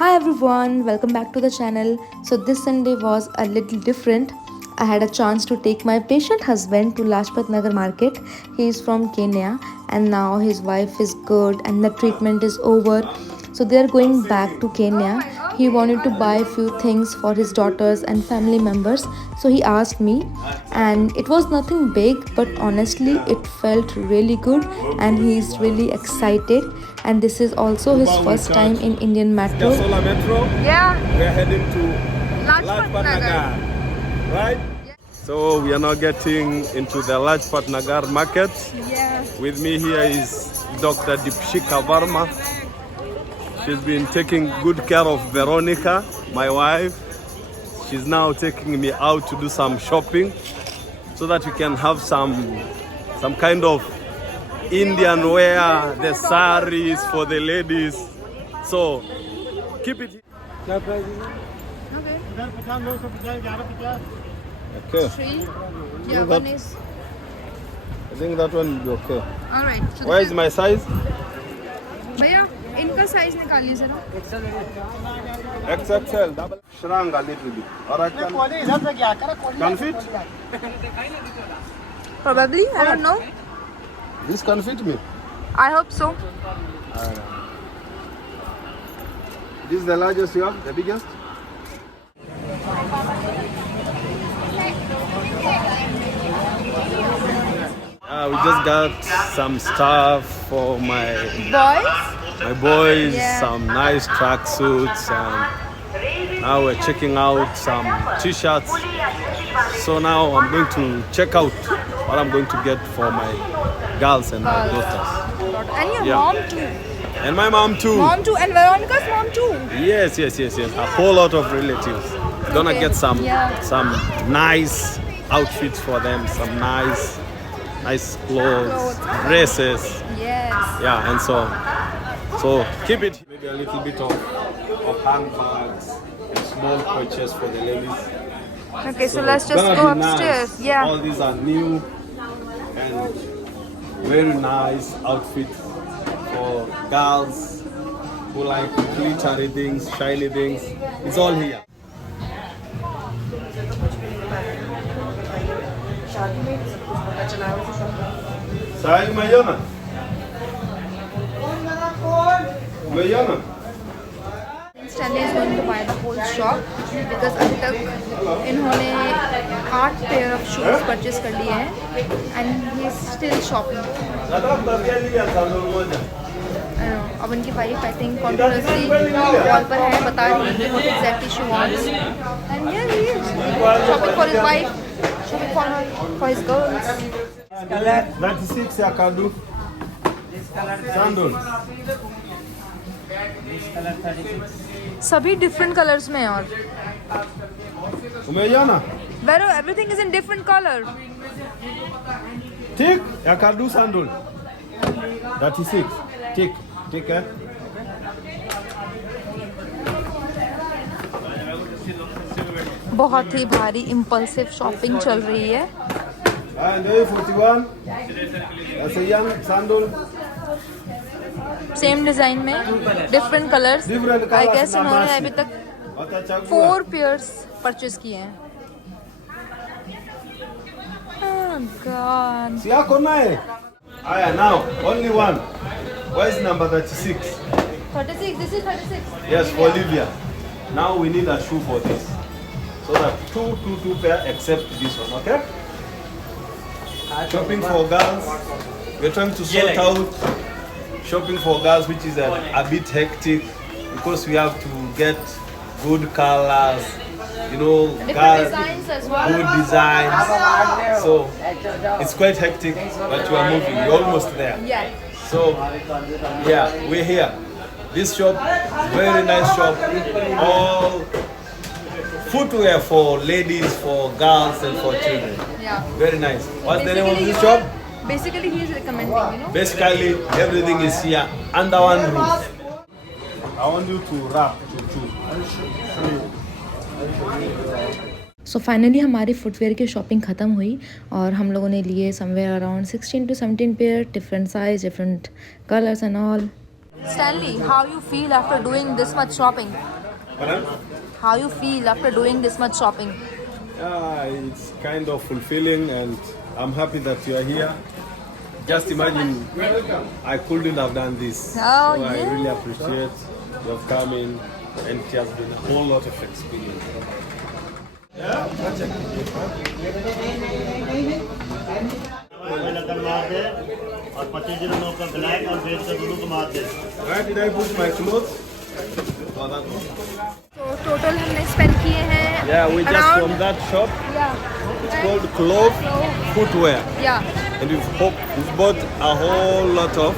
Hi everyone, welcome back to the channel. So this Sunday was a little different. I had a chance to take my patient husband to Lajpat Nagar market. He is from Kenya and now his wife is good and the treatment is over. So they are going back to Kenya. He wanted to buy a few things for his daughters and family members. So he asked me and it was nothing big, but honestly it felt really good and he is really excited, and this is also his first time in Indian Metro. Solar Metro. Yeah, We're heading to Lajpat Nagar. right? So we are now getting into the Lajpat Nagar market. Yeah. With me here is Dr. Dipshika Varma. She's been taking good care of Veronica, my wife. She's now taking me out to do some shopping so that we can have some kind of Indian wear, the saris for the ladies. So keep it. Okay. Okay. 3. Yeah, one is. I think that one will be okay. All right. So Where is my size? भैया इनका size निकालिए जरा. XXL. Double. Shrunk a little bit. Alright. Can fit? Probably, I don't know. This can fit me. I hope so. This is the largest you have, the biggest. We just got some stuff for my boys, Yeah. some nice tracksuits, and now we're checking out some t-shirts. So now I'm going to check out what I'm going to get for my girls and my daughters. And your Yeah. mom too. And my mom too. Mom too, and Veronica's mom too. Yes. A whole lot of relatives. Gonna Okay. get some Yeah. nice outfits for them, some nice clothes, dresses. Yes. Yeah, and so keep it. Maybe a little bit of handbags and small pouches for the ladies. Okay, so let's just gonna go be upstairs. Nice. Yeah. All these are new and very nice outfits for girls who like glittery things, shiny things. It's all here. Sai umeiona? Umeiona? Stanley is going to buy the whole shop because अभी तक इन्होंने 8 pair of shoes purchase कर लिए हैं and he is still shopping. अब उनकी wife I think controversy call पर है, बता रही है कि what exactly she wants, and yeah, he is shopping for his wife, shopping for his girls. 96 ya kadu. Sandal. सभी different colors में. और Umeiona? Vero, everything is in different color. Tick ya kadu sandal. 36. Tick eh? बहुत ही भारी impulsive shopping चल रही है. And 41. That's a young sandal. Same design में different colours. Different आई colors guess na इन्होंने basi. अभी तक Watachagua. 4 पेयर्स परचेज किए हैं. Oh God. Si yako naye? Aya, now only one. Where is number 36? 36. This is 36. Yes, for Olivia. Now we need a shoe for this. So that two pair except this one, okay? Shopping for girls. We're trying to sort out shopping for girls, which is a bit hectic because we have to get good colors, Different designs as well. good designs. So it's quite hectic, but we are moving. We're almost there. Yeah. So, yeah, we're here. This shop, very nice shop. All footwear for ladies, for girls, and for children. Yeah. Very nice. What's the name of this shop? Basically, he is recommending, Basically, everything is here under one roof. I want you to wrap to choose. So finally हमारी footwear की shopping ख़त्म हुई और हम लोगों ने लिए somewhere around 16 to 17 pair, different size, different colours and all. Stanley, how you feel after doing this much shopping? Pardon? How you feel after doing this much shopping? It's kind of fulfilling, and I'm happy that you are here. Just imagine, I couldn't have done this. Oh, so I yeah. really appreciate you have come in, and it has been a whole lot of experience. और 2509 का black और red का दोनों को मार दे। Where did I put my clothes? Oh, that one. तो total हमने spend किए हैं Yeah, we just from that shop. It's called Clove Footwear, and we've bought a whole lot of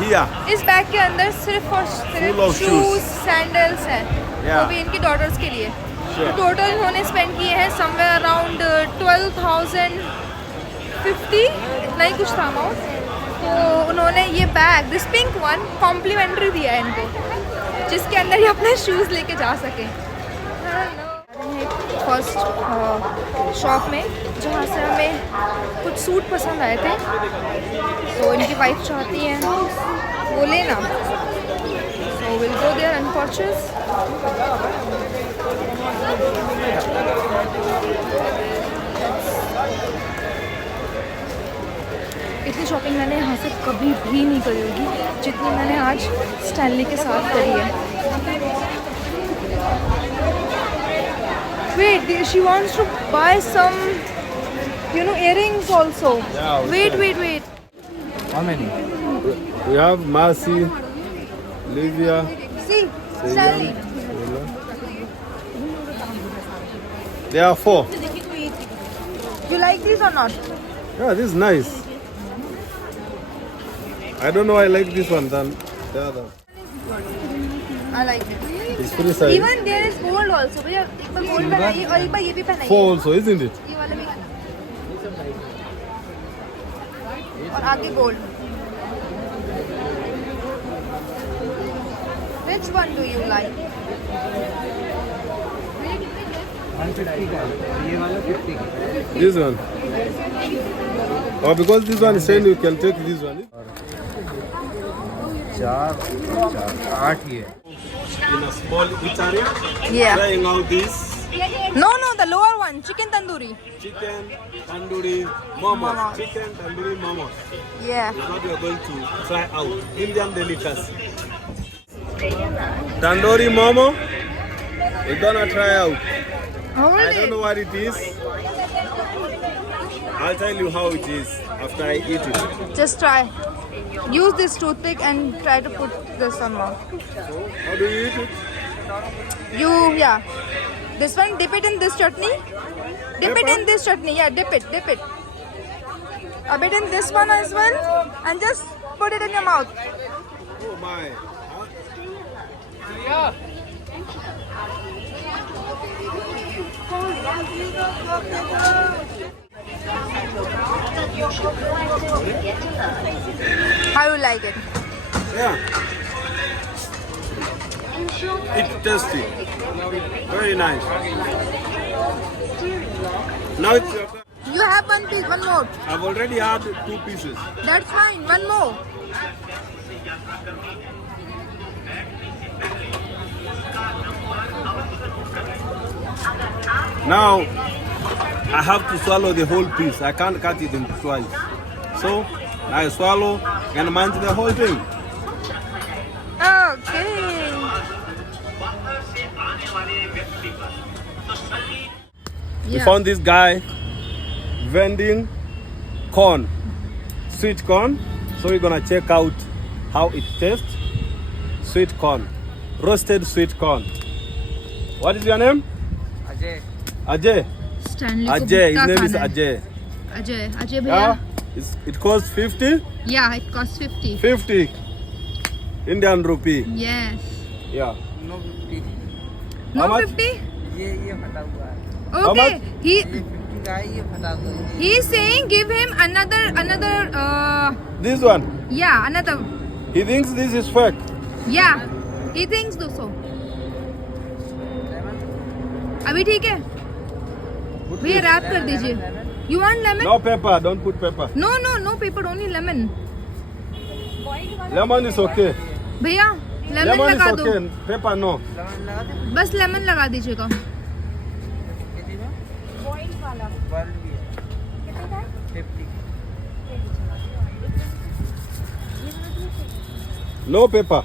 here. इस बैग के अंदर सिर्फ और Full of सिर्फ शूज सैंडल्स हैं, Yeah. वो भी इनकी डॉटर्स के लिए। Sure. तो टोटल उन्होंने स्पेंड किए हैं समवेयर अराउंड 12,050 इतना ही कुछ था अमाउंट। तो उन्होंने ये bag this pink one complimentary दिया है इनको, जिसके अंदर ये अपने शूज़ लेके जा सकें। फर्स्ट शॉप में जहाँ से हमें कुछ सूट पसंद आए थे, तो इनकी वाइफ चाहती है वो लेना, so will go there and purchase. इतनी शॉपिंग मैंने यहाँ से कभी भी नहीं करी होगी जितनी मैंने आज स्टैनली के साथ करी है। Wait, she wants to buy some, earrings also. Yeah, Wait. How many? We have Marcy, Livia. See, Stanley. There are 4. You like these or not? Yeah, this is nice. I don't know. I like this one than the other. I like it. It's pretty size. Even there is gold also. भैया एक बार gold पहनाइए और एक बार ये भी पहनाइए। 4 also, isn't it? ये वाला भी और आगे gold. Which one do you like? 150 का है, ये वाला 50 का है। This one. Oh, because this one is saying you can take this one. 8 ही है। In a small eatery, Yeah. trying out this No, the lower one, chicken tandoori. chicken tandoori momos. Momos. Chicken tandoori momos Yeah. is what we are going to try out. Indian delicacy. Tandoori momo. We're gonna try out. I don't know what it is. I'll tell you how it is after I eat it. Just try. Use this toothpick and try to put this on mouth. So, how do you eat it? Yeah. This one, dip it in this chutney. Dip it in this chutney. Yeah, dip it. A bit in this one as well. And just put it in your mouth. Oh my. How you like it? Yeah. It's tasty. Very nice. Now it's your turn. You have one piece, one more. I've already had 2 pieces. That's fine, one more. Now I have to swallow the whole piece. I can't cut it into twice. So I swallow and munch the whole thing. Okay. We found this guy vending corn, sweet corn. So we're gonna check out how it tastes. Sweet corn, roasted sweet corn. What is your name? Ajay. Ajay. Stanley Ajay. His name is Ajay. Ajay Yeah. भैया. It costs 50. Yeah, it costs 50. 50 Indian rupee. Yes. Yeah. No 50। No How much? 50? ये फटा हुआ है। How Okay. much? ये 50 का है, ये फटा हुआ है। He is saying give him another This one. yeah, another. He thinks this is fake. Yeah. He thinks so. अभी ठीक है? भैया रैप कर दीजिए. You want lemon? No pepper. Don't put pepper. No paper, only lemon. Lemon is okay. भैया lemon Lemon लगा is दो, okay. Pepper no. बस लेमन लगा दीजिएगा। No pepper.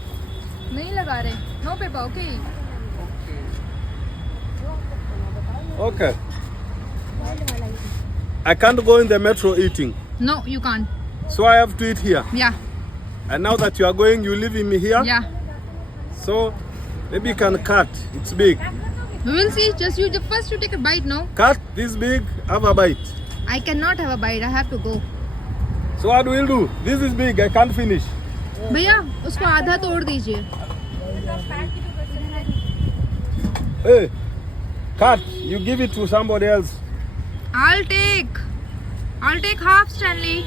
नहीं लगा रहे, no pepper, okay. Okay. I can't go in the metro eating. No you can't, So I have to eat here. या And now that you are going, you leaving me here? या So maybe you can cut. It's big. we will see, just you first you take a bite, no? Cut this big, have a bite. I cannot have a bite, I have to go. So what will do? This is big, I can't finish. भैया उसको आधा तोड़ दीजिए। Hey, cut. You give it to somebody else. I'll take half, Stanley.